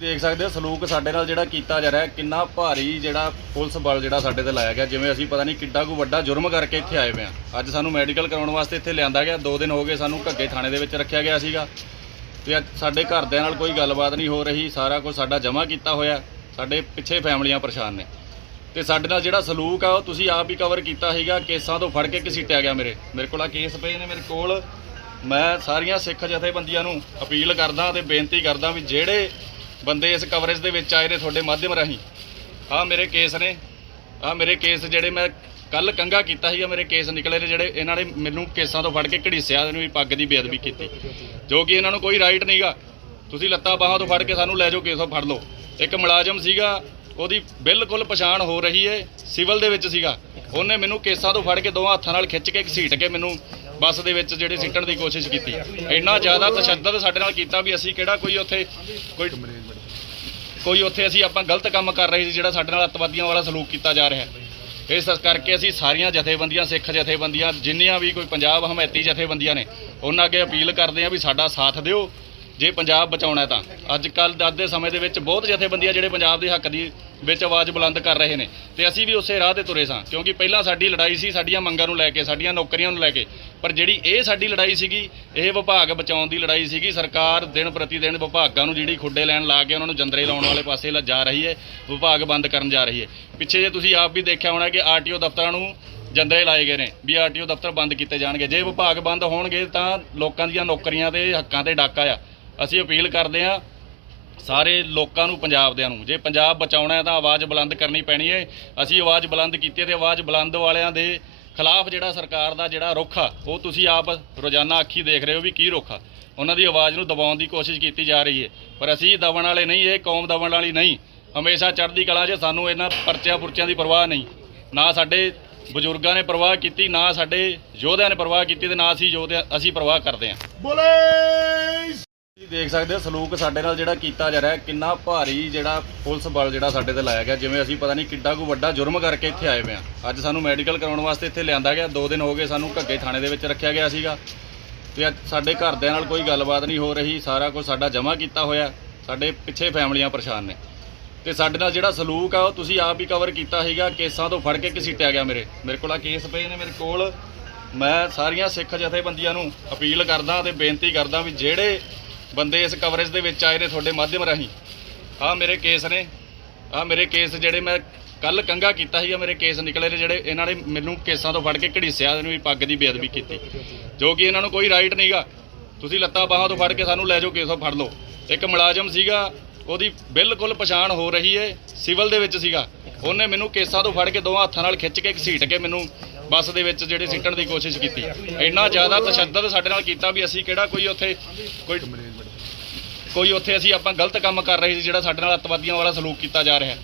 ਦੇਖ ਸਕਦੇ ਹੋ, ਸਲੂਕ ਸਾਡੇ ਨਾਲ ਜਿਹੜਾ ਕੀਤਾ ਜਾ ਰਿਹਾ ਹੈ, ਕਿੰਨਾ ਭਾਰੀ ਜਿਹੜਾ ਪੁਲਿਸ ਬਲ ਜਿਹੜਾ ਸਾਡੇ ਤੇ ਲਾਇਆ ਗਿਆ, ਜਿਵੇਂ ਅਸੀਂ ਪਤਾ ਨਹੀਂ ਕਿੱਡਾ ਕੋ ਵੱਡਾ ਜੁਰਮ ਕਰਕੇ ਇੱਥੇ ਆਏ ਪਏ ਆ ਅੱਜ ਸਾਨੂੰ ਮੈਡੀਕਲ ਕਰਾਉਣ ਵਾਸਤੇ ਇੱਥੇ ਲਿਆਂਦਾ ਗਿਆ 2 ਦਿਨ ਹੋ ਗਏ ਸਾਨੂੰ ਘੱਗੇ ਥਾਣੇ ਦੇ ਵਿੱਚ ਰੱਖਿਆ ਗਿਆ ਸੀਗਾ। ਤੇ ਅੱਜ ਸਾਡੇ ਘਰਦਿਆਂ ਨਾਲ ਕੋਈ ਗੱਲਬਾਤ ਨਹੀਂ ਹੋ ਰਹੀ, ਸਾਰਾ ਕੁਝ ਸਾਡਾ ਜਮ੍ਹਾਂ ਕੀਤਾ ਹੋਇਆ, ਸਾਡੇ ਪਿੱਛੇ ਫੈਮਲੀਆਂ ਪਰੇਸ਼ਾਨ ਨੇ। ਤੇ ਸਾਡੇ ਨਾਲ ਜਿਹੜਾ ਸਲੂਕ ਆ, ਉਹ ਤੁਸੀਂ ਆਪ ਹੀ ਕਵਰ ਕੀਤਾ ਸੀਗਾ, ਕੇਸਾਂ ਤੋਂ ਫੜ ਕੇ ਘਸੀਟਿਆ ਗਿਆ ਮੇਰੇ। ਮੇਰੇ ਕੋਲ ਆ ਕੇਸ ਪਏ ਨੇ ਮੇਰੇ ਕੋਲ। ਮੈਂ ਸਾਰੀਆਂ ਸਿੱਖ ਜਥੇਬੰਦੀਆਂ ਨੂੰ ਅਪੀਲ ਕਰਦਾ ਤੇ ਬੇਨਤੀ ਕਰਦਾ ਵੀ ਜਿਹੜੇ ਬੰਦੇ ਇਸ ਕਵਰੇਜ ਦੇ ਵਿੱਚ ਆਏ ਨੇ ਤੁਹਾਡੇ ਮਾਧਿਅਮ ਰਾਹੀਂ। ਆ ਮੇਰੇ ਕੇਸ ਨੇ। ਆ ਮੇਰੇ ਕੇਸ ਜਿਹੜੇ ਮੈਂ ਕੱਲ ਕੰਗਾ ਕੀਤਾ ਸੀਗਾ, ਮੇਰੇ ਕੇਸ ਨਿਕਲੇ ਨੇ ਜਿਹੜੇ ਇਹਨਾਂ ਨੇ ਮੈਨੂੰ ਕੇਸਾਂ ਤੋਂ ਫੜ ਕੇ ਘੜੀਸਿਆ ਇਹਨੂੰ ਵੀ ਪੱਗ ਦੀ ਬੇਅਦਬੀ ਕੀਤੀ। ਜੋ ਕਿ ਇਹਨਾਂ ਨੂੰ ਕੋਈ ਰਾਈਟ ਨਹੀਂਗਾ ਤੁਸੀਂ ਲੱਤਾਂ ਬਾਹਾਂ ਤੋਂ ਫੜ ਕੇ ਸਾਨੂੰ ਲੈ ਜਾਓ ਕੇਸੋਂ ਫੜ ਲਓ। ਇੱਕ ਮੁਲਾਜ਼ਮ ਸੀਗਾ, ਉਹਦੀ ਬਿਲਕੁਲ ਪਛਾਣ ਹੋ ਰਹੀ ਏ ਸਿਵਲ ਦੇ ਵਿੱਚ ਸੀਗਾ। ਉਹਨੇ ਮੈਨੂੰ ਕੇਸਾਂ ਤੋਂ ਫੜ ਕੇ ਦੋਵਾਂ ਹੱਥਾਂ ਨਾਲ ਖਿੱਚ ਕੇ ਘਸੀਟ ਕੇ ਮੈਨੂੰ ਬੱਸ ਦੇ ਵਿੱਚ ਜਿਹੜੇ ਸਿੱਟਣ ਦੀ ਕੋਸ਼ਿਸ਼ ਕੀਤੀ। ਇੰਨਾ ਜ਼ਿਆਦਾ ਤਸ਼ੱਦਦ ਸਾਡੇ ਨਾਲ ਕੀਤਾ ਵੀ ਅਸੀਂ ਕਿਹੜਾ ਕੋਈ ਉੱਥੇ ਕੋਈ ਕੋਈ ਉੱਥੇ ਅਸੀਂ ਆਪਾਂ ਗਲਤ ਕੰਮ ਕਰ ਰਹੇ ਸੀ ਜਿਹੜਾ ਸਾਡੇ ਨਾਲ ਅੱਤਵਾਦੀਆਂ ਵਾਲਾ ਸਲੂਕ ਕੀਤਾ ਜਾ ਰਿਹਾ ਹੈ। ਇਸ ਕਰਕੇ ਅਸੀਂ ਸਾਰੀਆਂ ਜਥੇਬੰਦੀਆਂ, ਸਿੱਖ ਜਥੇਬੰਦੀਆਂ, ਜਿੰਨੀਆਂ ਵੀ ਕੋਈ ਪੰਜਾਬ ਹਮਾਇਤੀ ਜਥੇਬੰਦੀਆਂ ਨੇ, ਉਹਨਾਂ ਅੱਗੇ ਅਪੀਲ ਕਰਦੇ ਆ ਵੀ ਸਾਡਾ ਸਾਥ ਦਿਓ। ਜੇ ਪੰਜਾਬ ਬਚਾਉਣਾ ਤਾਂ। ਅੱਜ ਕੱਲ ਅੱਜ ਦੇ ਸਮੇਂ ਦੇ ਵਿੱਚ ਬਹੁਤ ਜਥੇਬੰਦੀਆਂ ਜਿਹੜੇ ਪੰਜਾਬ ਦੇ ਹੱਕ ਦੀ ਵਿੱਚ ਆਵਾਜ਼ ਬੁਲੰਦ ਕਰ ਰਹੇ ਨੇ। ਤੇ ਅਸੀਂ ਵੀ ਉਸੇ ਰਾਹ ਤੇ ਤੁਰੇ ਸਾਂ, ਕਿਉਂਕਿ ਪਹਿਲਾਂ ਸਾਡੀ ਲੜਾਈ ਸੀ ਸਾਡੀਆਂ ਮੰਗਾਂ ਨੂੰ ਲੈ ਕੇ, ਸਾਡੀਆਂ ਨੌਕਰੀਆਂ ਨੂੰ ਲੈ ਕੇ। ਪਰ ਜਿਹੜੀ ਇਹ ਸਾਡੀ ਲੜਾਈ ਸੀਗੀ, ਇਹ ਵਿਭਾਗ ਬਚਾਉਣ ਦੀ ਲੜਾਈ ਸੀਗੀ। ਸਰਕਾਰ ਦਿਨ ਪ੍ਰਤੀ ਦਿਨ ਵਿਭਾਗਾਂ ਨੂੰ ਜਿਹੜੀ ਖੁੱਡੇ ਲੈਣ ਲਾ ਕੇ ਉਹਨਾਂ ਨੂੰ ਜੰਦਰੇ ਲਾਉਣ ਵਾਲੇ ਪਾਸੇ ਲ- ਜਾ ਰਹੀ ਹੈ, ਵਿਭਾਗ ਬੰਦ ਕਰਨ ਜਾ ਰਹੀ ਹੈ। ਪਿੱਛੇ ਜੇ ਤੁਸੀਂ ਆਪ ਵੀ ਦੇਖਿਆ ਹੋਣਾ ਕਿ ਆਰਟੀਓ ਦਫ਼ਤਰਾਂ ਨੂੰ ਜੰਦਰੇ ਲਾਏ ਗਏ ਨੇ, ਵੀ ਆਰਟੀਓ ਦਫ਼ਤਰ ਬੰਦ ਕੀਤੇ ਜਾਣਗੇ। ਜੇ ਵਿਭਾਗ ਬੰਦ ਹੋਣਗੇ ਤਾਂ ਲੋਕਾਂ ਦੀਆਂ ਨੌਕਰੀਆਂ ਤੇ ਹੱਕਾਂ ਤੇ ਡਾਕਾ ਆ। ਅਸੀਂ ਅਪੀਲ ਕਰਦੇ ਹਾਂ ਸਾਰੇ ਲੋਕਾਂ ਨੂੰ ਪੰਜਾਬ ਦਿਆਂ ਨੂੰ। ਜੇ ਪੰਜਾਬ ਬਚਾਉਣਾ ਹੈ ਤਾਂ ਆਵਾਜ਼ ਬੁਲੰਦ ਕਰਨੀ ਪੈਣੀ ਹੈ ਅਸੀਂ ਆਵਾਜ਼ ਬੁਲੰਦ ਕੀਤੀ ਹੈ ਤੇ ਆਵਾਜ਼ ਬੁਲੰਦ ਵਾਲਿਆਂ ਦੇ ਖਿਲਾਫ ਜਿਹੜਾ ਸਰਕਾਰ ਦਾ ਜਿਹੜਾ ਰੁੱਖ ਆ, ਉਹ ਤੁਸੀਂ ਆਪ ਰੋਜ਼ਾਨਾ ਅੱਖੀ ਦੇਖ ਰਹੇ ਹੋ ਵੀ ਕੀ ਰੁੱਖ ਆ। ਉਹਨਾਂ ਦੀ ਆਵਾਜ਼ ਨੂੰ ਦਬਾਉਣ ਦੀ ਕੋਸ਼ਿਸ਼ ਕੀਤੀ ਜਾ ਰਹੀ ਹੈ ਪਰ ਅਸੀਂ ਦਬਣ ਵਾਲੇ ਨਹੀਂ ਇਹ ਕੌਮ ਦਬਣ ਵਾਲੀ ਨਹੀਂ। ਹਮੇਸ਼ਾ ਚੜ੍ਹਦੀ ਕਲਾ 'ਚ ਸਾਨੂੰ ਇਹਨਾਂ ਪਰਚਿਆਂ ਪੁਰਚਿਆਂ ਦੀ ਪਰਵਾਹ ਨਹੀਂ। ਨਾ ਸਾਡੇ ਬਜ਼ੁਰਗਾਂ ਨੇ ਪਰਵਾਹ ਕੀਤੀ, ਨਾ ਸਾਡੇ ਯੋਧਿਆਂ ਨੇ ਪਰਵਾਹ ਕੀਤੀ ਤੇ ਨਾ ਅਸੀਂ ਯੋਧਿਆਂ, ਅਸੀਂ ਪਰਵਾਹ ਕਰਦੇ ਹਾਂ। ਤੁਸੀਂ ਦੇਖ ਸਕਦੇ ਹੋ ਸਲੂਕ ਸਾਡੇ ਨਾਲ ਜਿਹੜਾ ਕੀਤਾ ਜਾ ਰਿਹਾ ਹੈ, ਕਿੰਨਾ ਭਾਰੀ ਜਿਹੜਾ ਪੁਲਿਸ ਬਲ ਜਿਹੜਾ ਸਾਡੇ ਤੇ ਲਾਇਆ ਗਿਆ, ਜਿਵੇਂ ਅਸੀਂ ਪਤਾ ਨਹੀਂ ਕਿੱਡਾ ਕੋ ਵੱਡਾ ਜੁਰਮ ਕਰਕੇ ਇੱਥੇ ਆਏ ਪਏ ਆ ਅੱਜ ਸਾਨੂੰ ਮੈਡੀਕਲ ਕਰਾਉਣ ਵਾਸਤੇ ਇੱਥੇ ਲਿਆਂਦਾ ਗਿਆ 2 ਦਿਨ ਹੋ ਗਏ ਸਾਨੂੰ ਘੱਗੇ ਥਾਣੇ ਦੇ ਵਿੱਚ ਰੱਖਿਆ ਗਿਆ ਸੀਗਾ। ਤੇ ਅੱਜ ਸਾਡੇ ਘਰਦਿਆਂ ਨਾਲ ਕੋਈ ਗੱਲਬਾਤ ਨਹੀਂ ਹੋ ਰਹੀ, ਸਾਰਾ ਕੁਝ ਸਾਡਾ ਜਮ੍ਹਾਂ ਕੀਤਾ ਹੋਇਆ, ਸਾਡੇ ਪਿੱਛੇ ਫੈਮਲੀਆਂ ਪਰੇਸ਼ਾਨ ਨੇ। ਤੇ ਸਾਡੇ ਨਾਲ ਜਿਹੜਾ ਸਲੂਕ ਆ, ਉਹ ਤੁਸੀਂ ਆਪ ਹੀ ਕਵਰ ਕੀਤਾ ਸੀਗਾ, ਕੇਸਾਂ ਤੋਂ ਫੜ ਕੇ ਘਸੀਟਿਆ ਗਿਆ ਮੇਰੇ। ਮੇਰੇ ਕੋਲ ਆ ਕੇਸ ਪਏ ਨੇ ਮੇਰੇ ਕੋਲ। ਮੈਂ ਸਾਰੀਆਂ ਸਿੱਖ ਜਥੇਬੰਦੀਆਂ ਨੂੰ ਅਪੀਲ ਕਰਦਾ ਤੇ ਬੇਨਤੀ ਕਰਦਾ ਵੀ ਜਿਹੜੇ ਬੰਦੇ ਇਸ ਕਵਰੇਜ ਦੇ ਵਿੱਚ ਆਏ ਨੇ ਤੁਹਾਡੇ ਮਾਧਿਅਮ ਰਾਹੀਂ। ਆ ਮੇਰੇ ਕੇਸ ਨੇ। ਆ ਮੇਰੇ ਕੇਸ ਜਿਹੜੇ ਮੈਂ ਕੱਲ ਕੰਗਾ ਕੀਤਾ ਸੀਗਾ, ਮੇਰੇ ਕੇਸ ਨਿਕਲੇ ਨੇ ਜਿਹੜੇ ਇਹਨਾਂ ਨੇ ਮੈਨੂੰ ਕੇਸਾਂ ਤੋਂ ਫੜ ਕੇ ਘੜੀਸਿਆ ਇਹਨੂੰ ਵੀ ਪੱਗ ਦੀ ਬੇਅਦਬੀ ਕੀਤੀ। ਜੋ ਕਿ ਇਹਨਾਂ ਨੂੰ ਕੋਈ ਰਾਈਟ ਨਹੀਂਗਾ ਤੁਸੀਂ ਲੱਤਾਂ ਬਾਹਾਂ ਤੋਂ ਫੜ ਕੇ ਸਾਨੂੰ ਲੈ ਜਾਓ ਕੇਸੋਂ ਫੜ ਲਓ। ਇੱਕ ਮੁਲਾਜ਼ਮ ਸੀਗਾ, ਉਹਦੀ ਬਿਲਕੁਲ ਪਛਾਣ ਹੋ ਰਹੀ ਏ, ਸਿਵਲ ਦੇ ਵਿੱਚ ਸੀਗਾ। ਉਹਨੇ ਮੈਨੂੰ ਕੇਸਾਂ ਤੋਂ ਫੜ ਕੇ ਦੋਵਾਂ ਹੱਥਾਂ ਨਾਲ ਖਿੱਚ ਕੇ ਘਸੀਟ ਕੇ ਮੈਨੂੰ ਬੱਸ ਦੇ ਵਿੱਚ ਜਿਹੜੇ ਸਿੱਟਣ ਦੀ ਕੋਸ਼ਿਸ਼ ਕੀਤੀ। ਇੰਨਾ ਜ਼ਿਆਦਾ ਤਸ਼ੱਦਦ ਸਾਡੇ ਨਾਲ ਕੀਤਾ ਵੀ ਅਸੀਂ ਕਿਹੜਾ ਕੋਈ ਉੱਥੇ ਕੋਈ ਕੋਈ ਉੱਥੇ ਅਸੀਂ ਆਪਾਂ ਗਲਤ ਕੰਮ ਕਰ ਰਹੇ ਸੀ, ਜਿਹੜਾ ਸਾਡੇ ਨਾਲ ਅੱਤਵਾਦੀਆਂ ਵਾਲਾ ਸਲੂਕ ਕੀਤਾ ਜਾ ਰਿਹਾ।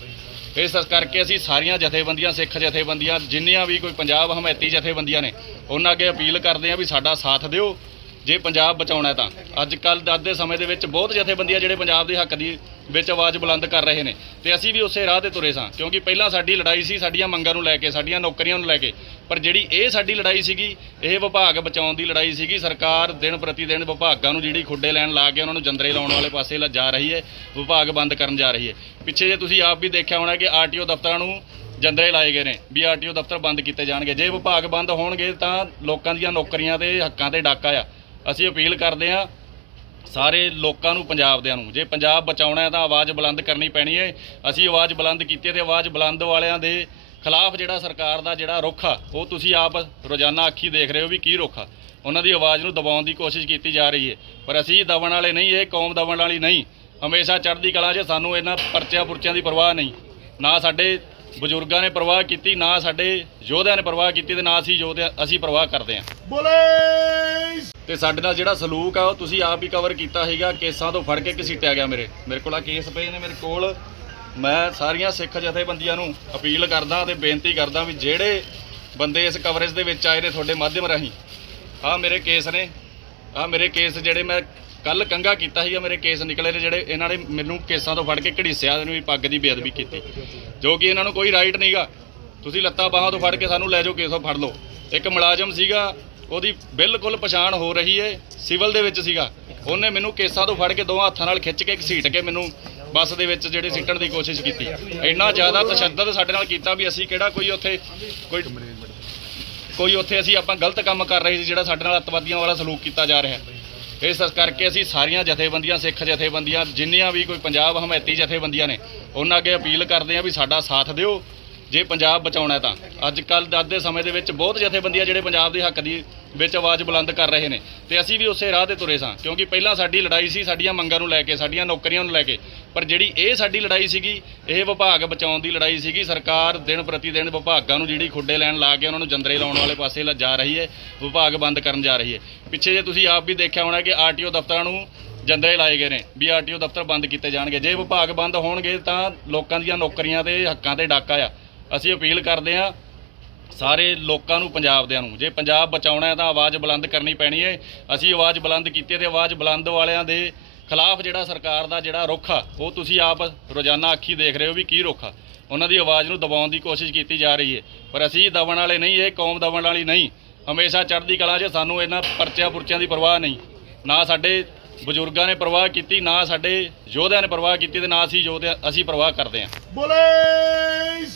ਹੈ ਇਸ ਕਰਕੇ ਅਸੀਂ ਸਾਰੀਆਂ ਜਥੇਬੰਦੀਆਂ, ਸਿੱਖ ਜਥੇਬੰਦੀਆਂ, ਜਿੰਨੀਆਂ ਵੀ ਕੋਈ ਪੰਜਾਬ ਹਮਾਇਤੀ ਜਥੇਬੰਦੀਆਂ ਨੇ, ਉਹਨਾਂ ਅੱਗੇ ਅਪੀਲ ਕਰਦੇ ਆ ਵੀ ਸਾਡਾ ਸਾਥ ਦਿਓ। ਜੇ ਪੰਜਾਬ ਬਚਾਉਣਾ ਤਾਂ। ਅੱਜ ਕੱਲ ਅੱਜ ਦੇ ਸਮੇਂ ਦੇ ਵਿੱਚ ਬਹੁਤ ਜਥੇਬੰਦੀਆਂ ਜਿਹੜੇ ਪੰਜਾਬ ਦੇ ਹੱਕ ਦੀ ਵਿੱਚ ਆਵਾਜ਼ ਬੁਲੰਦ ਕਰ ਰਹੇ ਨੇ ਤੇ ਅਸੀਂ ਵੀ ਉਸੇ ਰਾਹ ਤੇ ਤੁਰੇ ਸਾਂ, ਕਿਉਂਕਿ ਪਹਿਲਾਂ ਸਾਡੀ ਲੜਾਈ ਸੀ ਸਾਡੀਆਂ ਮੰਗਾਂ ਨੂੰ ਲੈ ਕੇ, ਸਾਡੀਆਂ ਨੌਕਰੀਆਂ ਨੂੰ ਲੈ ਕੇ, ਪਰ ਜਿਹੜੀ ਇਹ ਸਾਡੀ ਲੜਾਈ ਸੀਗੀ, ਇਹ ਵਿਭਾਗ ਬਚਾਉਣ ਦੀ ਲੜਾਈ ਸੀਗੀ। ਸਰਕਾਰ ਦਿਨ ਪ੍ਰਤੀ ਦਿਨ ਵਿਭਾਗਾਂ ਨੂੰ ਜਿਹੜੀ ਖੁੱਡੇ ਲੈਣ ਲਾ ਕੇ ਉਹਨਾਂ ਨੂੰ ਜੰਦਰੇ ਲਾਉਣ ਵਾਲੇ ਪਾਸੇ ਲ- ਜਾ ਰਹੀ ਹੈ, ਵਿਭਾਗ ਬੰਦ ਕਰਨ ਜਾ ਰਹੀ ਹੈ। ਪਿੱਛੇ ਜੇ ਤੁਸੀਂ ਆਪ ਵੀ ਦੇਖਿਆ ਹੋਣਾ ਕਿ ਆਰਟੀਓ ਦਫ਼ਤਰਾਂ ਨੂੰ ਜੰਦਰੇ ਲਾਏ ਗਏ ਨੇ, ਵੀ ਆਰਟੀਓ ਦਫ਼ਤਰ ਬੰਦ ਕੀਤੇ ਜਾਣਗੇ। ਜੇ ਵਿਭਾਗ ਬੰਦ ਹੋਣਗੇ ਤਾਂ ਲੋਕਾਂ ਦੀਆਂ ਨੌਕਰੀਆਂ ਤੇ ਹੱਕਾਂ ਤੇ ਡਾਕਾ ਆ। ਅਸੀਂ ਅਪੀਲ ਕਰਦੇ ਹਾਂ ਸਾਰੇ ਲੋਕਾਂ ਨੂੰ ਪੰਜਾਬ ਦਿਆਂ ਨੂੰ, ਜੇ ਪੰਜਾਬ ਬਚਾਉਣਾ ਹੈ ਤਾਂ ਆਵਾਜ਼ ਬੁਲੰਦ ਕਰਨੀ ਪੈਣੀ ਹੈ। ਅਸੀਂ ਆਵਾਜ਼ ਬੁਲੰਦ ਕੀਤੀ ਹੈ ਤੇ ਆਵਾਜ਼ ਬੁਲੰਦ ਵਾਲਿਆਂ ਦੇ ਖਿਲਾਫ ਜਿਹੜਾ ਸਰਕਾਰ ਦਾ ਜਿਹੜਾ ਰੁੱਖ ਆ, ਉਹ ਤੁਸੀਂ ਆਪ ਰੋਜ਼ਾਨਾ ਅੱਖੀ ਦੇਖ ਰਹੇ ਹੋ ਵੀ ਕੀ ਰੁੱਖ ਆ। ਉਹਨਾਂ ਦੀ ਆਵਾਜ਼ ਨੂੰ ਦਬਾਉਣ ਦੀ ਕੋਸ਼ਿਸ਼ ਕੀਤੀ ਜਾ ਰਹੀ ਹੈ। ਪਰ ਅਸੀਂ ਦਬਣ ਵਾਲੇ ਨਹੀਂ, ਇਹ ਕੌਮ ਦਬਣ ਵਾਲੀ ਨਹੀਂ। ਹਮੇਸ਼ਾ ਚੜ੍ਹਦੀ ਕਲਾ 'ਚ ਸਾਨੂੰ ਇਹਨਾਂ ਪਰਚਿਆਂ ਪੁਰਚਿਆਂ ਦੀ ਪਰਵਾਹ ਨਹੀਂ। ਨਾ ਸਾਡੇ ਬਜ਼ੁਰਗਾਂ ਨੇ ਪਰਵਾਹ ਕੀਤੀ, ਨਾ ਸਾਡੇ ਯੋਧਿਆਂ ਨੇ ਪਰਵਾਹ ਕੀਤੀ ਤੇ ਨਾ ਅਸੀਂ ਯੋਧਿਆਂ, ਅਸੀਂ ਪਰਵਾਹ ਕਰਦੇ ਹਾਂ। ਤੇ ਸਾਡੇ ਨਾਲ ਜਿਹੜਾ ਸਲੂਕ ਆ, ਉਹ ਤੁਸੀਂ ਆਪ ਹੀ ਕਵਰ ਕੀਤਾ ਸੀਗਾ, ਕੇਸਾਂ ਤੋਂ ਫੜ ਕੇ ਘਸੀਟਿਆ ਗਿਆ ਮੇਰੇ। ਮੇਰੇ ਕੋਲ ਆ ਕੇਸ ਪਏ ਨੇ ਮੇਰੇ ਕੋਲ। ਮੈਂ ਸਾਰੀਆਂ ਸਿੱਖ ਜਥੇਬੰਦੀਆਂ ਨੂੰ ਅਪੀਲ ਕਰਦਾ ਤੇ ਬੇਨਤੀ ਕਰਦਾ ਵੀ ਜਿਹੜੇ ਬੰਦੇ ਇਸ ਕਵਰੇਜ ਦੇ ਵਿੱਚ ਆਏ ਨੇ ਤੁਹਾਡੇ ਮਾਧਿਅਮ ਰਾਹੀਂ, ਆ ਮੇਰੇ ਕੇਸ ਨੇ। ਆ ਮੇਰੇ ਕੇਸ ਜਿਹੜੇ ਮੈਂ ਕੱਲ ਕੰਗਾ ਕੀਤਾ ਸੀਗਾ, ਮੇਰੇ ਕੇਸ ਨਿਕਲੇ ਨੇ ਜਿਹੜੇ ਇਹਨਾਂ ਨੇ ਮੈਨੂੰ ਕੇਸਾਂ ਤੋਂ ਫੜ ਕੇ ਘੜੀਸਿਆ ਇਹਨੂੰ ਵੀ ਪੱਗ ਦੀ ਬੇਅਦਬੀ ਕੀਤੀ। ਜੋ ਕਿ ਇਹਨਾਂ ਨੂੰ ਕੋਈ ਰਾਈਟ ਨਹੀਂਗਾ ਤੁਸੀਂ ਲੱਤਾਂ ਬਾਹਾਂ ਤੋਂ ਫੜ ਕੇ ਸਾਨੂੰ ਲੈ ਜਾਓ, ਕੇਸੋਂ ਫੜ ਲਓ। ਇੱਕ ਮੁਲਾਜ਼ਮ ਸੀਗਾ ਉਹਦੀ ਬਿਲਕੁਲ ਪਛਾਣ ਹੋ ਰਹੀ ਹੈ ਸਿਵਲ ਦੇ ਵਿੱਚ ਸੀਗਾ। ਉਹਨੇ ਮੈਨੂੰ ਕੇਸਾਂ ਤੋਂ ਫੜ ਕੇ ਦੋ ਹੱਥਾਂ ਨਾਲ ਖਿੱਚ ਕੇ ਘਸੀਟ ਕੇ ਮੈਨੂੰ ਬੱਸ ਦੇ ਵਿੱਚ ਜਿਹੜੇ ਸਿੱਟਣ ਦੀ ਕੋਸ਼ਿਸ਼ ਕੀਤੀ। ਇੰਨਾ ਜ਼ਿਆਦਾ ਤਸ਼ੱਦਦ ਸਾਡੇ ਨਾਲ ਕੀਤਾ ਵੀ ਅਸੀਂ ਕਿਹੜਾ ਕੋਈ ਉੱਥੇ, ਕੋਈ ਕੋਈ ਉੱਥੇ ਅਸੀਂ ਆਪਾਂ ਗਲਤ ਕੰਮ ਕਰ ਰਹੇ ਸੀ ਜਿਹੜਾ ਸਾਡੇ ਨਾਲ ਅੱਤਵਾਦੀਆਂ ਵਾਲਾ ਸਲੂਕ ਕੀਤਾ ਜਾ ਰਿਹਾ। ਇਸ ਕਰਕੇ ਅਸੀਂ ਸਾਰੀਆਂ ਜਥੇਬੰਦੀਆਂ, ਸਿੱਖ ਜਥੇਬੰਦੀਆਂ, ਜਿੰਨੀਆਂ ਵੀ ਕੋਈ ਪੰਜਾਬ ਹਮਾਇਤੀ ਜਥੇਬੰਦੀਆਂ ਨੇ, ਉਹਨਾਂ ਅੱਗੇ ਅਪੀਲ ਕਰਦੇ ਆ ਵੀ ਸਾਡਾ ਸਾਥ ਦਿਓ। ਜੇ ਪੰਜਾਬ ਬਚਾਉਣਾ ਤਾਂ। ਅੱਜ ਕੱਲ ਅੱਜ ਦੇ ਸਮੇਂ ਦੇ ਵਿੱਚ ਬਹੁਤ ਜਥੇਬੰਦੀਆਂ ਜਿਹੜੇ ਪੰਜਾਬ ਦੇ ਹੱਕ ਦੀ ਵਿੱਚ ਆਵਾਜ਼ ਬੁਲੰਦ ਕਰ ਰਹੇ ਨੇ ਤੇ ਅਸੀਂ ਵੀ ਉਸੇ ਰਾਹ ਤੇ ਤੁਰੇ ਸਾਂ, ਕਿਉਂਕਿ ਪਹਿਲਾਂ ਸਾਡੀ ਲੜਾਈ ਸੀ ਸਾਡੀਆਂ ਮੰਗਾਂ ਨੂੰ ਲੈ ਕੇ, ਸਾਡੀਆਂ ਨੌਕਰੀਆਂ ਨੂੰ ਲੈ ਕੇ, ਪਰ ਜਿਹੜੀ ਇਹ ਸਾਡੀ ਲੜਾਈ ਸੀਗੀ, ਇਹ ਵਿਭਾਗ ਬਚਾਉਣ ਦੀ ਲੜਾਈ ਸੀਗੀ। ਸਰਕਾਰ ਦਿਨ ਪ੍ਰਤੀ ਦਿਨ ਵਿਭਾਗਾਂ ਨੂੰ ਜਿਹੜੀ ਖੁੱਡੇ ਲੈਣ ਲਾ ਕੇ ਉਹਨਾਂ ਨੂੰ ਜੰਦਰੇ ਲਾਉਣ ਵਾਲੇ ਪਾਸੇ ਲ- ਜਾ ਰਹੀ ਹੈ, ਵਿਭਾਗ ਬੰਦ ਕਰਨ ਜਾ ਰਹੀ ਹੈ। ਪਿੱਛੇ ਜੇ ਤੁਸੀਂ ਆਪ ਵੀ ਦੇਖਿਆ ਹੋਣਾ ਕਿ ਆਰਟੀਓ ਦਫ਼ਤਰਾਂ ਨੂੰ ਜੰਦਰੇ ਲਾਏ ਗਏ ਨੇ ਵੀ ਆਰਟੀਓ ਦਫ਼ਤਰ ਬੰਦ ਕੀਤੇ ਜਾਣਗੇ। ਜੇ ਵਿਭਾਗ ਬੰਦ ਹੋਣਗੇ ਤਾਂ ਲੋਕਾਂ ਦੀਆਂ ਨੌਕਰੀਆਂ ਤੇ ਹੱਕਾਂ ਤੇ ਡਾਕਾ ਆ। ਅਸੀਂ ਅਪੀਲ ਕਰਦੇ ਹਾਂ ਸਾਰੇ ਲੋਕਾਂ ਨੂੰ ਪੰਜਾਬ ਦਿਆਂ ਨੂੰ, ਜੇ ਪੰਜਾਬ ਬਚਾਉਣਾ ਹੈ ਤਾਂ ਆਵਾਜ਼ ਬੁਲੰਦ ਕਰਨੀ ਪੈਣੀ ਹੈ। ਅਸੀਂ ਆਵਾਜ਼ ਬੁਲੰਦ ਕੀਤੀ ਹੈ ਤੇ ਆਵਾਜ਼ ਬੁਲੰਦ ਵਾਲਿਆਂ ਦੇ ਖਿਲਾਫ ਜਿਹੜਾ ਸਰਕਾਰ ਦਾ ਜਿਹੜਾ ਰੁਖ ਆ, ਉਹ ਤੁਸੀਂ ਆਪ ਰੋਜ਼ਾਨਾ ਅੱਖੀ ਦੇਖ ਰਹੇ ਹੋ ਵੀ ਕੀ ਰੁਖ ਆ। ਉਹਨਾਂ ਦੀ ਆਵਾਜ਼ ਨੂੰ ਦਬਾਉਣ ਦੀ ਕੋਸ਼ਿਸ਼ ਕੀਤੀ ਜਾ ਰਹੀ ਹੈ। ਪਰ ਅਸੀਂ ਦਬਣ ਵਾਲੇ ਨਹੀਂ, ਇਹ ਕੌਮ ਦਬਣ ਵਾਲੀ ਨਹੀਂ। ਹਮੇਸ਼ਾ ਚੜ੍ਹਦੀ ਕਲਾ 'ਚ ਸਾਨੂੰ ਇਹਨਾਂ ਪਰਚਿਆਂ ਪੁਰਚਿਆਂ ਦੀ ਪਰਵਾਹ ਨਹੀਂ। ਨਾ ਸਾਡੇ ਬਜ਼ੁਰਗਾਂ ਨੇ ਪਰਵਾਹ ਕੀਤੀ, ਨਾ ਸਾਡੇ ਯੋਧਿਆਂ ਨੇ ਪਰਵਾਹ ਕੀਤੀ ਤੇ ਨਾ ਅਸੀਂ ਯੋਧਿਆਂ, ਅਸੀਂ ਪਰਵਾਹ ਕਰਦੇ ਹਾਂ। ਬੋਲੇ!